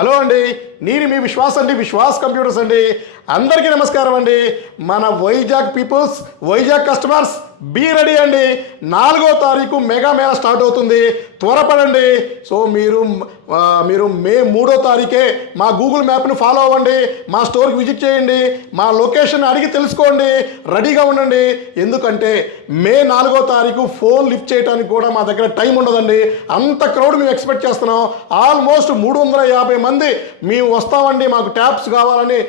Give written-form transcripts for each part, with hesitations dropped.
Hello అండి, నేను మీ విశ్వాస్ అండి, విశ్వాస్ కంప్యూటర్స్ అండి. అందరికీ నమస్కారం అండి. మన Vizag peoples, Vizag customers be ready అండి. 4వ తారీఖు మెగా మేళా స్టార్ట్ అవుతుంది, త్వరపడండి. సో మీరు మే 3వ తారీఖే మా గూగుల్ మ్యాప్ని ఫాలో అవ్వండి, మా స్టోర్కి విజిట్ చేయండి, మా లొకేషన్ అడిగి తెలుసుకోండి, రెడీగా ఉండండి. ఎందుకంటే మే 4వ తారీఖు ఫోన్ లిఫ్ట్ చేయడానికి కూడా మా దగ్గర టైం ఉండదండి. అంత క్రౌడ్ మేము ఎక్స్పెక్ట్ చేస్తున్నాం. ఆల్మోస్ట్ 350 మంది మేము వస్తామండి, మాకు ట్యాబ్స్ కావాలని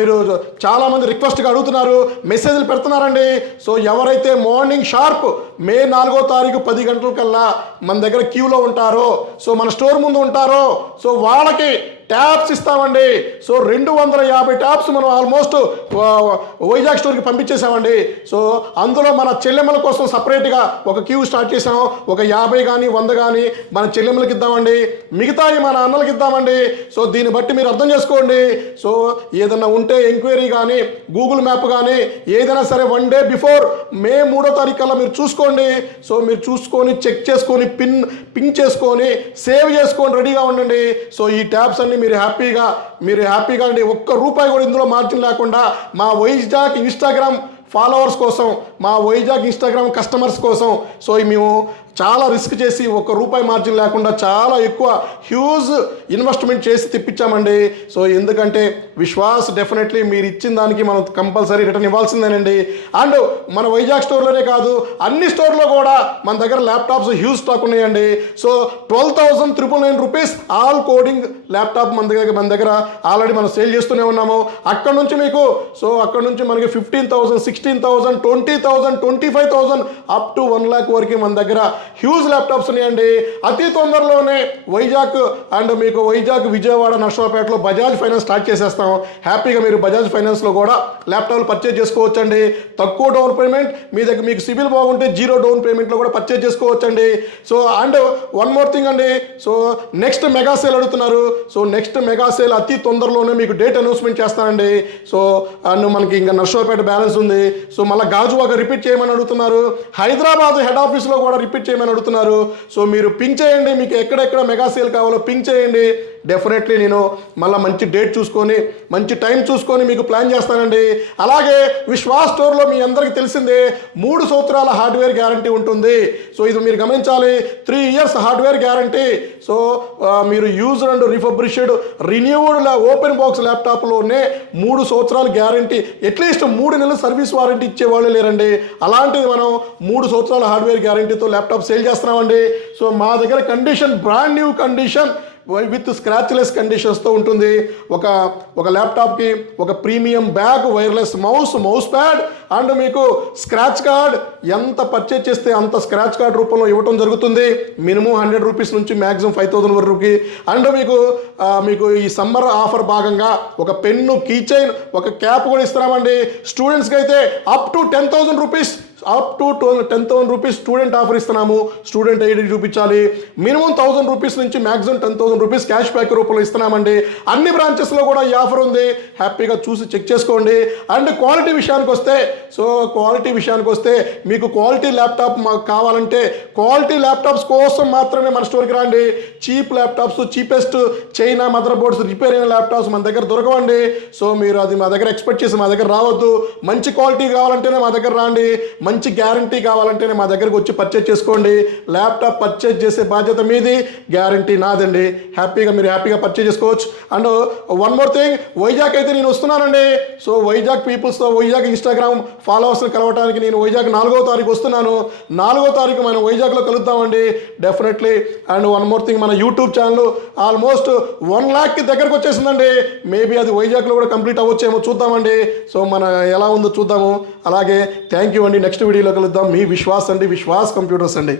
మీరు చాలామంది రిక్వెస్ట్గా అడుగుతున్నారు, మెసేజ్లు పెడుతున్నారండి. సో ఎవరైతే మార్నింగ్ షార్ప్ మే 4వ తారీఖు 10 గంటలకల్లా మన దగ్గర క్యూలో ఉంటారో, సో మన స్టోర్ ముందు ఉంటారో, సో వాళ్ళకి ట్యాబ్స్ ఇస్తామండి. సో 250 ట్యాబ్స్ మనం ఆల్మోస్ట్ వైజాగ్ స్టోర్కి పంపించేసామండి. సో అందులో మన చెల్లెమ్మల కోసం సపరేట్గా ఒక క్యూ స్టార్ట్ చేసాం. ఒక 50 కానీ 100 కానీ మన చెల్లెమ్మలకి ఇద్దామండి, మిగతాయి మన అన్నలకి ఇద్దామండి. సో దీన్ని బట్టి మీరు అర్థం చేసుకోండి. సో ఏదైనా ఉంటే ఎంక్వైరీ కానీ గూగుల్ మ్యాప్ కానీ ఏదైనా సరే 1 డే బిఫోర్ మే 3వ తారీఖు కల్లా మీరు చూసుకోండి. సో మీరు చూసుకొని చెక్ చేసుకొని పింక్ చేసుకొని సేవ్ చేసుకొని రెడీగా ఉండండి. సో ఈ ట్యాబ్స్ అన్ని మీరు హ్యాపీగా అండి. ఒక్క రూపాయి కూడా ఇందులో మార్జిన్ లేకుండా మా వైజాగ్ ఇన్స్టాగ్రామ్ ఫాలోవర్స్ కోసం, మా వైజాగ్ ఇన్స్టాగ్రామ్ కస్టమర్స్ కోసం సో మేము చాలా రిస్క్ చేసి ఒక్క రూపాయి మార్జిన్ లేకుండా చాలా ఎక్కువ హ్యూజ్ ఇన్వెస్ట్మెంట్ చేసి తెప్పించామండి. సో ఎందుకంటే విశ్వాస్ డెఫినెట్లీ మీరు ఇచ్చిన దానికి మనం కంపల్సరీ రిటర్న్ ఇవ్వాల్సిందేనండి. అండ్ మన వైజాగ్ స్టోర్లోనే కాదు, అన్ని స్టోర్లో కూడా మన దగ్గర ల్యాప్టాప్స్ హ్యూజ్ స్టాక్ ఉన్నాయండి. So 12,999 rupees all coding laptop మన దగ్గర ఆల్రెడీ మనం సేల్ చేస్తూనే ఉన్నాము. అక్కడ నుంచి మనకి 15,000, 16,000, 20,000, 25,000 అప్ టు 1 lakh వరకు మన దగ్గర హ్యూజ్ ల్యాప్టాప్స్ ఉన్నాయండి. అతి తొందరలోనే వైజాగ్ అండ్ మీకు వైజాగ్, విజయవాడ, నర్సరావుపేటలో బజాజ్ ఫైనాన్స్ స్టార్ట్ చేసేస్తాం. హ్యాపీగా మీరు బజాజ్ ఫైనాన్స్లో కూడా ల్యాప్టాప్లు పర్చేజ్ చేసుకోవచ్చండి. తక్కువ డౌన్ పేమెంట్, మీకు సిబిల్ బాగుంటే 0 డౌన్ పేమెంట్లో కూడా పర్చేజ్ చేసుకోవచ్చండి. So and one more thing అండి, సో నెక్స్ట్ మెగా సేల్ అడుగుతున్నారు. సో నెక్స్ట్ మెగా సేల్ అతి తొందరలోనే మీకు డేట్ అనౌన్స్మెంట్ చేస్తానండి. సో అండ్ మనకి ఇంకా నర్సరావుపేట బ్యాలెన్స్ ఉంది. సో మళ్ళీ గాజువాక రిపీట్ చేయమని అడుగుతున్నారు. హైదరాబాద్ హెడ్ ఆఫీస్లో కూడా రిపీట్ చేయమని అడుగుతున్నారు. సో మీరు పింక్ చేయండి, మీకు ఎక్కడెక్కడ మెగా సేల్ కావాలో పింక్ చేయండి. డెఫినెట్లీ నేను మళ్ళీ మంచి డేట్ చూసుకొని మంచి టైం చూసుకొని మీకు ప్లాన్ చేస్తానండి. అలాగే విశ్వాస్ స్టోర్లో మీ అందరికీ తెలిసిందే 3 సంవత్సరాల హార్డ్వేర్ గ్యారంటీ ఉంటుంది. సో ఇది మీరు గమనించాలి. 3 years హార్డ్వేర్ గ్యారంటీ. సో మీరు used and refurbished renewed open box ల్యాప్టాప్లోనే 3 సంవత్సరాల గ్యారంటీ, అట్లీస్ట్ 3 నెలలు సర్వీస్ వారంటీ ఇచ్చేవాళ్ళు లేరండి. అలాంటిది మనం 3 సంవత్సరాల హార్డ్వేర్ గ్యారంటీతో ల్యాప్టాప్ సేల్ చేస్తున్నామండి. సో మా దగ్గర condition brand new condition with స్క్రాచ్లెస్ కండిషన్స్తో ఉంటుంది. ఒక ల్యాప్టాప్కి ఒక premium bag, wireless mouse pad and మీకు స్క్రాచ్ కార్డ్, ఎంత పర్చేజ్ చేస్తే అంత స్క్రాచ్ కార్డ్ రూపంలో ఇవ్వటం జరుగుతుంది. మినిమం 100 రూపీస్ నుంచి మ్యాక్సిమం 5,000 వరకు. అండ్ మీకు ఈ సమ్మర్ ఆఫర్ భాగంగా ఒక పెన్ను, కీ చైన్, ఒక క్యాప్ కూడా ఇస్తున్నామండి. స్టూడెంట్స్కి అయితే up to 10,000 rupees, up to 10,000 rupees student offer ఇస్తున్నాము. స్టూడెంట్ ఐడి చూపించాలి. మినిమం 1,000 రూపీస్ నుంచి మ్యాక్సిమం 10,000 రూపీస్ క్యాష్ బ్యాక్ రూపంలో ఇస్తున్నామండి. అన్ని బ్రాంచెస్లో కూడా ఈ ఆఫర్ ఉంది. హ్యాపీగా చూసి చెక్ చేసుకోండి. అండ్ క్వాలిటీ విషయానికి వస్తే మీకు క్వాలిటీ ల్యాప్టాప్ మాకు కావాలంటే క్వాలిటీ ల్యాప్టాప్స్ కోసం మాత్రమే మన స్టోర్కి రండి. Cheap laptops, cheapest China mother boards, repair అయిన ల్యాప్టాప్స్ మన దగ్గర దొరకవండి. సో మీరు అది మా దగ్గర ఎక్స్పెక్ట్ చేసి మా దగ్గర రావద్దు. మంచి క్వాలిటీ కావాలంటేనే మా దగ్గర రండి. మంచి గ్యారంటీ కావాలంటేనే మా దగ్గరకు వచ్చి పర్చేజ్ చేసుకోండి. ల్యాప్టాప్ పర్చేజ్ చేసే బాధ్యత మీది, గ్యారంటీ నాదండి. మీరు హ్యాపీగా పర్చేజ్ చేసుకోవచ్చు. And one more thing, Vizag అయితే నేను వస్తున్నానండి. సో వైజాగ్ పీపుల్స్తో, వైజాగ్ ఇన్స్టాగ్రామ్ ఫాలోవర్స్ని కలవడానికి నేను వైజాగ్ 4వ తారీఖు వస్తున్నాను. 4వ తారీఖు మనం వైజాగ్లో కలుద్దామండి definitely. And one more thing, మన యూట్యూబ్ ఛానల్ ఆల్మోస్ట్ 1 lakh దగ్గరకు వచ్చేసిందండి. మేబీ అది వైజాగ్లో కూడా కంప్లీట్ అవ్వచ్చేమో, చూద్దామండి. సో మన ఎలా ఉందో చూద్దాము. అలాగే థ్యాంక్ యూ అండి. నెక్స్ట్ వీడియోలో కలుద్దాం. మీ విశ్వాస్ అండి, విశ్వాస్ కంప్యూటర్స్ అండి.